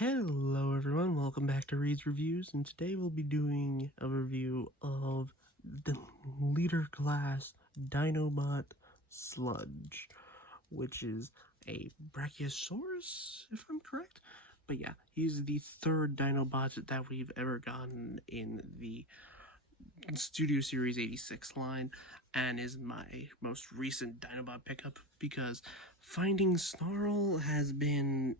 Hello everyone, welcome back to Reed's Reviews, and today we'll be doing a review of the leader class Dinobot Sludge, which is a Brachiosaurus, if I'm correct. But yeah, he's the third Dinobot that we've ever gotten in the Studio Series 86 line, and is my most recent Dinobot pickup because finding Snarl has been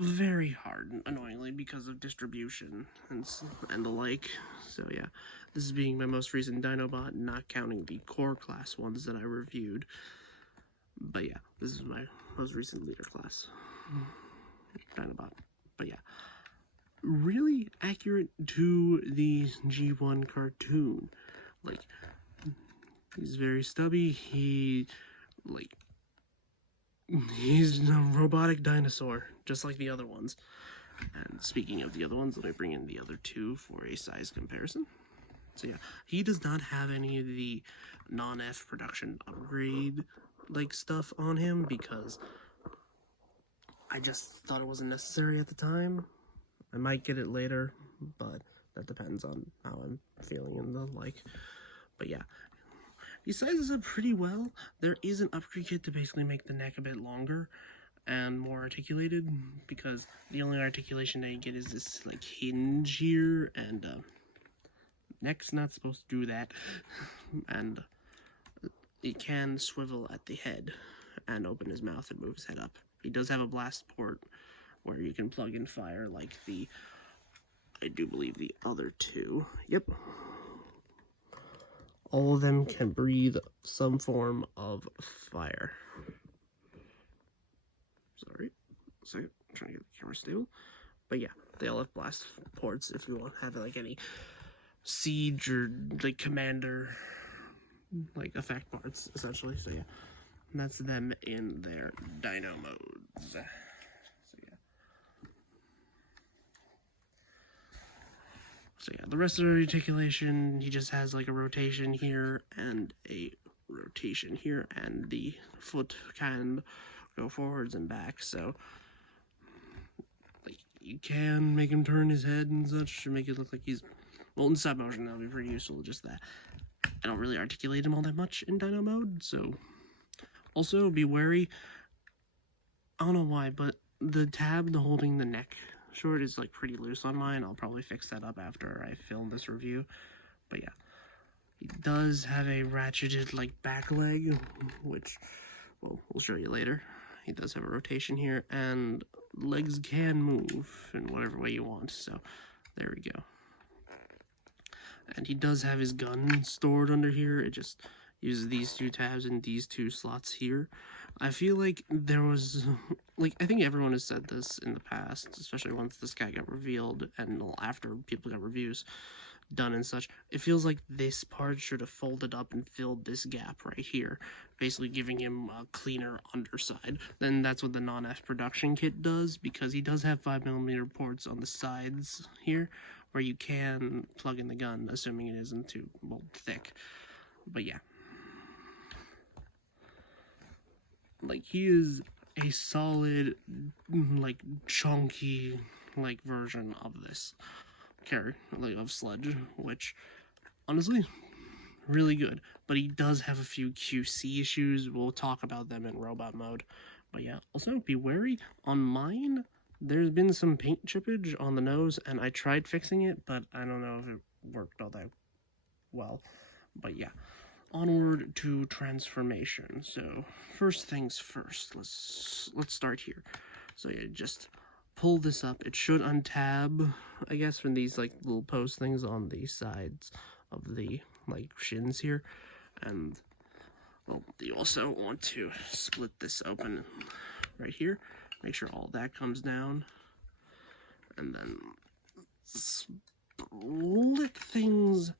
very hard, annoyingly, because of distribution and the like. So yeah, this is being my most recent Dinobot, not counting the core class ones that I reviewed. But yeah, this is my most recent leader class Dinobot. But yeah, really accurate to the G1 cartoon. Like, he's very stubby. He's a robotic dinosaur, just like the other ones. And speaking of the other ones, let me bring in the other two for a size comparison. So yeah, he does not have any of the non-F production upgrade like stuff on him because I just thought it wasn't necessary at the time. I might get it later, but that depends on how I'm feeling and the like. But yeah, he sizes up pretty well. There is an upgrade kit to basically make the neck a bit longer and more articulated, because the only articulation that you get is this like hinge here, and neck's not supposed to do that. And it can swivel at the head and open his mouth and move his head up. He does have a blast port where you can plug in fire like I do believe the other two. Yep. All of them can breathe some form of fire. Sorry. Second, I'm trying to get the camera stable. But yeah, they all have blast ports if you want to have like any siege or like commander like effect parts, essentially. So yeah, and that's them in their dino modes. So yeah, the rest of the articulation, he just has like a rotation here and a rotation here, and the foot can go forwards and back. So like you can make him turn his head and such to make it look like he's, well, in stop motion that'll be pretty useful. Just that I don't really articulate him all that much in dino mode, so also be wary. I don't know why, but the tab holding the neck short is like pretty loose on mine. I'll probably fix that up after I film this review. But yeah, he does have a ratcheted like back leg, which, well, we'll show you later. He does have a rotation here, and legs can move in whatever way you want. So there we go. And he does have his gun stored under here. It just uses these two tabs and these two slots here. I feel like there was, like, I think everyone has said this in the past, especially once this guy got revealed and after people got reviews done and such. It feels like this part should have folded up and filled this gap right here, basically giving him a cleaner underside. Then that's what the non-F production kit does, because he does have 5mm ports on the sides here, where you can plug in the gun, assuming it isn't too, well, thick. But yeah. Like, he is a solid, like, chunky, like, version of this character, like, of Sludge, which, honestly, really good. But he does have a few QC issues. We'll talk about them in robot mode. But yeah, also be wary. On mine, there's been some paint chippage on the nose, and I tried fixing it, but I don't know if it worked all that well. But yeah, onward to transformation. So first things first, let's start here. So yeah, just pull this up. It should untab, I guess, from these like little post things on the sides of the like shins here. And well, you also want to split this open right here, make sure all that comes down, and then split things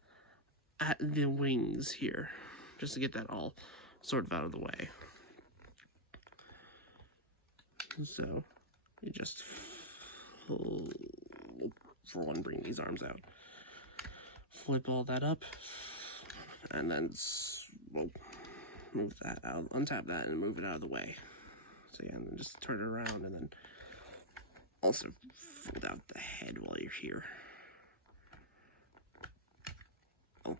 at the wings here, just to get that all sort of out of the way. So you just pull, for one, bring these arms out, flip all that up, and then, well, move that out, untap that, and move it out of the way. So yeah, and then just turn it around, and then Also, fold out the head while you're here. Oh.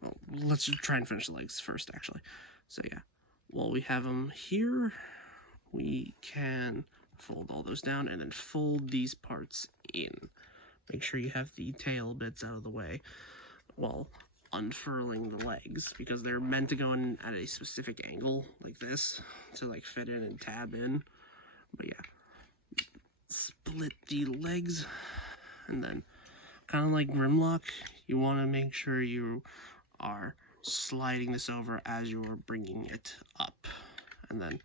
Well, let's just try and finish the legs first, actually. So yeah, while we have them here, we can fold all those down and then fold these parts in. Make sure you have the tail bits out of the way while unfurling the legs, because they're meant to go in at a specific angle like this to like fit in and tab in. But yeah, split the legs, and then kind of like Grimlock, you want to make sure you are sliding this over as you are bringing it up. And then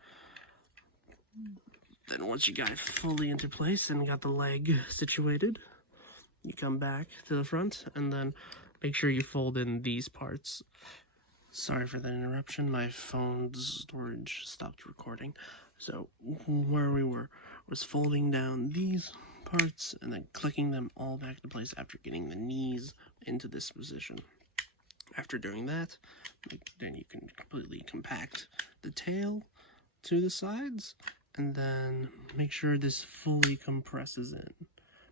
once you got it fully into place and got the leg situated, you come back to the front and then make sure you fold in these parts. Sorry for that interruption, my phone's storage stopped recording. So where we were was folding down these parts and then clicking them all back to place after getting the knees into this position. After doing that, then you can completely compact the tail to the sides, and then make sure this fully compresses in,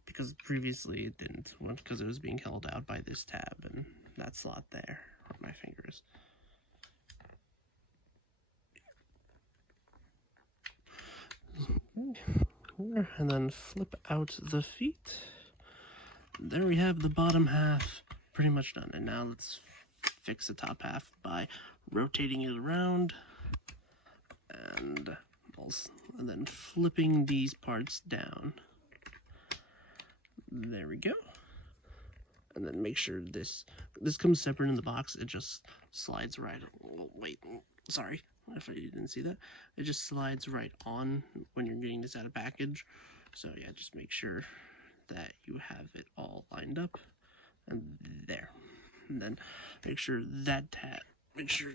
because previously it didn't, because it was being held out by this tab and that slot there on my fingers. And then flip out the feet. There we have the bottom half pretty much done, and now let's fix the top half by rotating it around and then flipping these parts down. There we go. And then make sure this comes separate in the box. It just slides right. Oh, wait, sorry if you didn't see that. It just slides right on when you're getting this out of package. So yeah, just make sure that you have it all lined up. And there. And then make sure that tab. Make sure.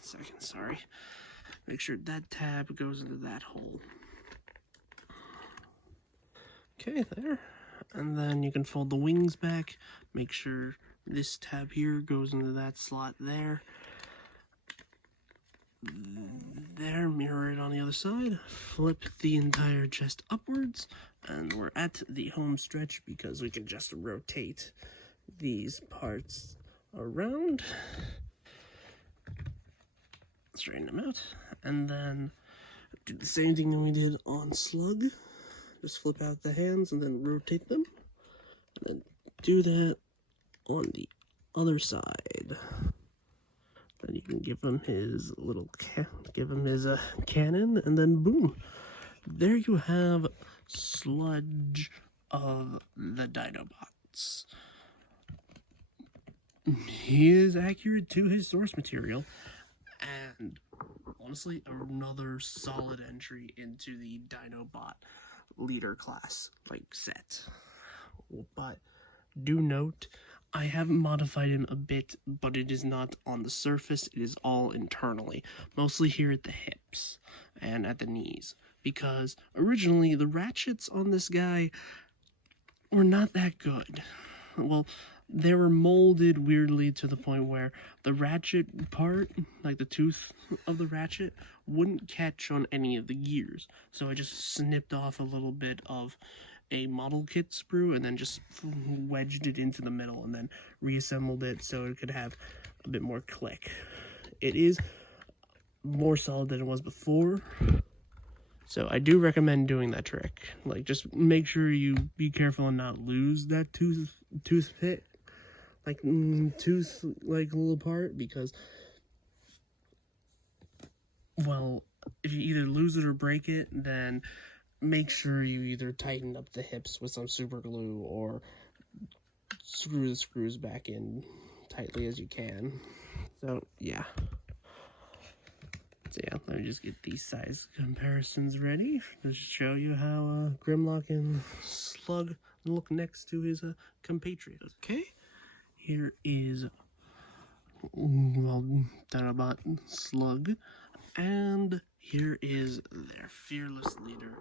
Second, sorry. Make sure that tab goes into that hole. Okay, there. And then you can fold the wings back. Make sure this tab here goes into that slot there. There, mirror it on the other side. Flip the entire chest upwards. And we're at the home stretch because we can just rotate these parts around. Straighten them out. And then do the same thing that we did on Slug. Just flip out the hands and then rotate them. And then do that on the other side. Then you can give him his little cannon, and then boom. There you have Sludge of the Dinobots. He is accurate to his source material, and honestly, another solid entry into the Dinobot leader class, like, set. But do note, I have modified him a bit, but it is not on the surface, it is all internally, mostly here at the hips and at the knees, because originally the ratchets on this guy were not that good. Well, they were molded weirdly to the point where the ratchet part, like the tooth of the ratchet, wouldn't catch on any of the gears. So I just snipped off a little bit of a model kit sprue and then just wedged it into the middle and then reassembled it so it could have a bit more click. It is more solid than it was before, so I do recommend doing that trick. Like, just make sure you be careful and not lose that tooth pit, like tooth like little part, because, well, if you either lose it or break it, then make sure you either tighten up the hips with some super glue or screw the screws back in tightly as you can. So yeah. So yeah, let me just get these size comparisons ready to show you how Grimlock and Slug look next to his compatriot. Okay, here is, well, Dinobot Slug, and here is their fearless leader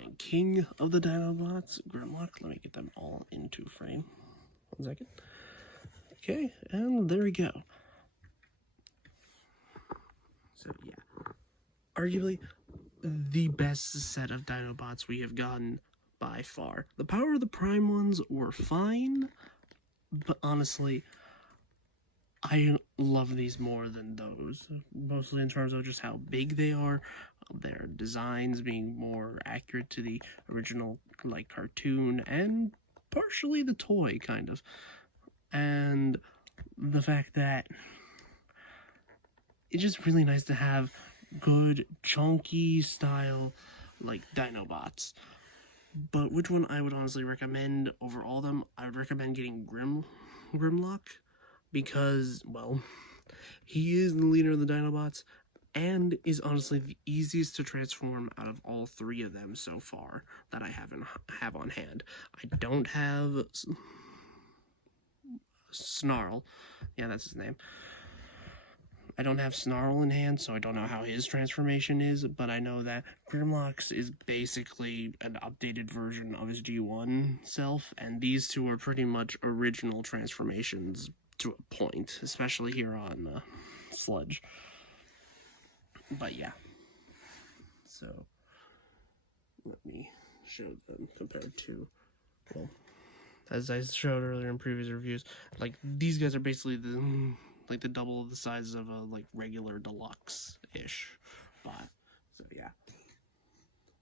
and king of the Dinobots, Grimlock. Let me get them all into frame. 1 second. Okay, and there we go. So yeah, arguably the best set of Dinobots we have gotten by far. The Power of the Prime ones were fine, but honestly, I love these more than those, mostly in terms of just how big they are, their designs being more accurate to the original, like, cartoon, and partially the toy, kind of. And the fact that it's just really nice to have good, chunky style, like, Dinobots. But which one I would honestly recommend over all of them, I would recommend getting Grimlock, because, well, he is the leader of the Dinobots, and is honestly the easiest to transform out of all three of them so far that I have on hand. I don't have Snarl. Yeah, that's his name. I don't have Snarl in hand, so I don't know how his transformation is, but I know that Grimlock's is basically an updated version of his G1 self, and these two are pretty much original transformations to a point, especially here on Sludge. But yeah, so let me show them compared to, well, as I showed earlier in previous reviews, like, these guys are basically the double of the size of a, like, regular deluxe-ish bot. So yeah,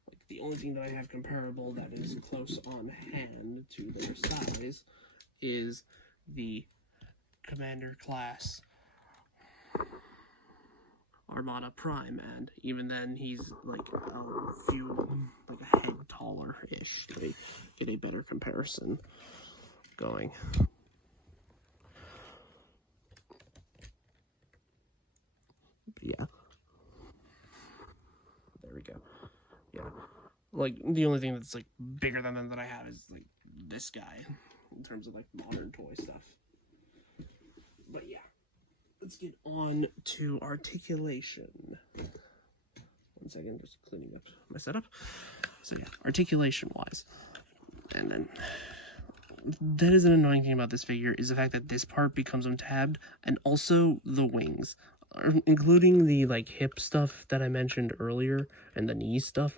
like, the only thing that I have comparable that is close on hand to their size is the Commander class Armada Prime, and even then he's like a few, like a head taller-ish to get a better comparison going. Yeah. There we go. Yeah. Like, the only thing that's, like, bigger than them that I have is, like, this guy, in terms of, like, modern toy stuff. But yeah. Let's get on to articulation. 1 second, just cleaning up my setup. So yeah, articulation-wise. And then, that is an annoying thing about this figure, is the fact that this part becomes untabbed, and also the wings. Including the, like, hip stuff that I mentioned earlier, and the knee stuff.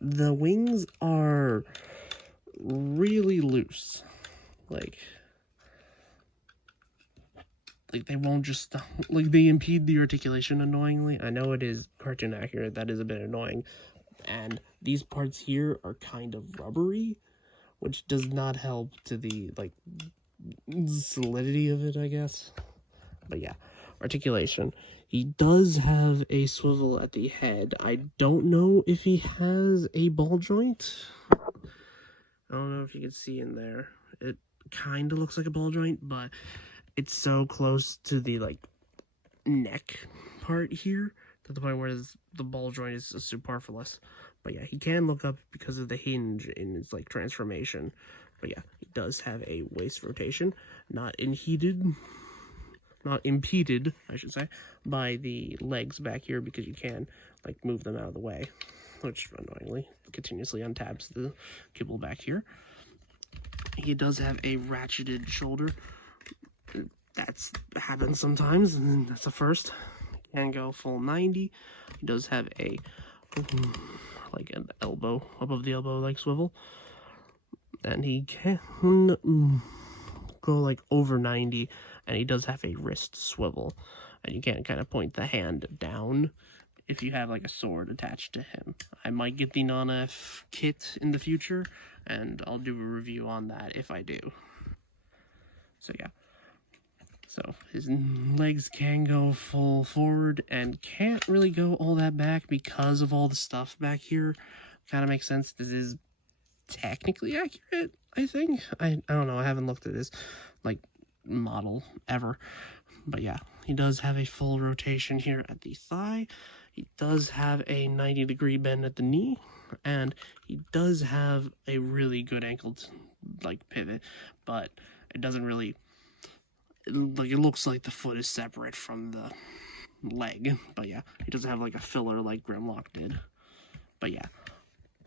The wings are really loose. Like they won't just, like, they impede the articulation annoyingly. I know it is cartoon accurate, that is a bit annoying. And these parts here are kind of rubbery, which does not help to the, like, solidity of it, I guess. But yeah, articulation. He does have a swivel at the head. I don't know if he has a ball joint. I don't know if you can see in there. It kind of looks like a ball joint, but it's so close to the, like, neck part here to the point where the ball joint is superfluous. But yeah, he can look up because of the hinge in his, like, transformation. But yeah, he does have a waist rotation, not impeded, I should say, by the legs back here, because you can, like, move them out of the way, which annoyingly continuously untabs the kibble back here. He does have a ratcheted shoulder. That's happens sometimes, and that's a first. Can go full 90. He does have a, like, an elbow, above the elbow, like, swivel. And he can go, like, over 90, and he does have a wrist swivel. And you can kind of point the hand down if you have, like, a sword attached to him. I might get the non-F kit in the future, and I'll do a review on that if I do. So yeah. So his legs can go full forward and can't really go all that back because of all the stuff back here. Kind of makes sense. This is technically accurate, I think. I don't know. I haven't looked at this, like, model ever. But yeah, he does have a full rotation here at the thigh. He does have a 90-degree bend at the knee. And he does have a really good ankle, like, pivot. But it doesn't really, like, it looks like the foot is separate from the leg. But yeah, he doesn't have, like, a filler like Grimlock did. But yeah,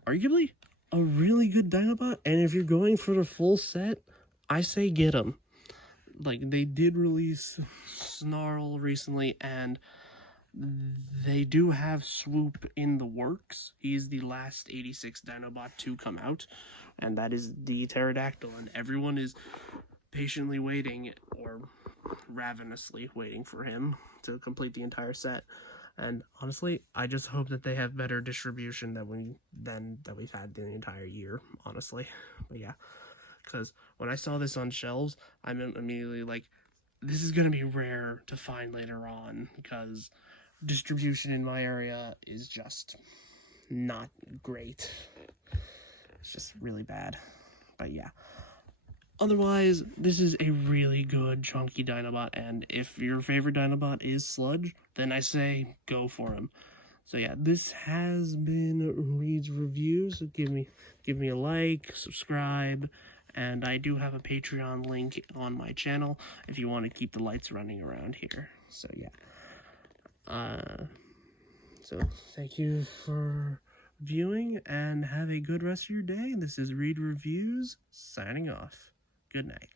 arguably a really good Dinobot, and if you're going for the full set, I say get him. Like, they did release Snarl recently, and they do have Swoop in the works. He's the last 86 Dinobot to come out, and that is the Pterodactyl, and everyone is patiently waiting, or ravenously waiting for him to complete the entire set. And honestly, I just hope that they have better distribution than we've had the entire year, honestly. But yeah, because when I saw this on shelves, I'm immediately like, this is gonna be rare to find later on, because distribution in my area is just not great. It's just really bad. But yeah. Otherwise, this is a really good chunky Dinobot, and if your favorite Dinobot is Sludge, then I say go for him. So yeah, this has been Reed's Review, so give me a like, subscribe, and I do have a Patreon link on my channel if you want to keep the lights running around here. So yeah. So thank you for viewing, and have a good rest of your day. This is Reed Reviews, signing off. Good night.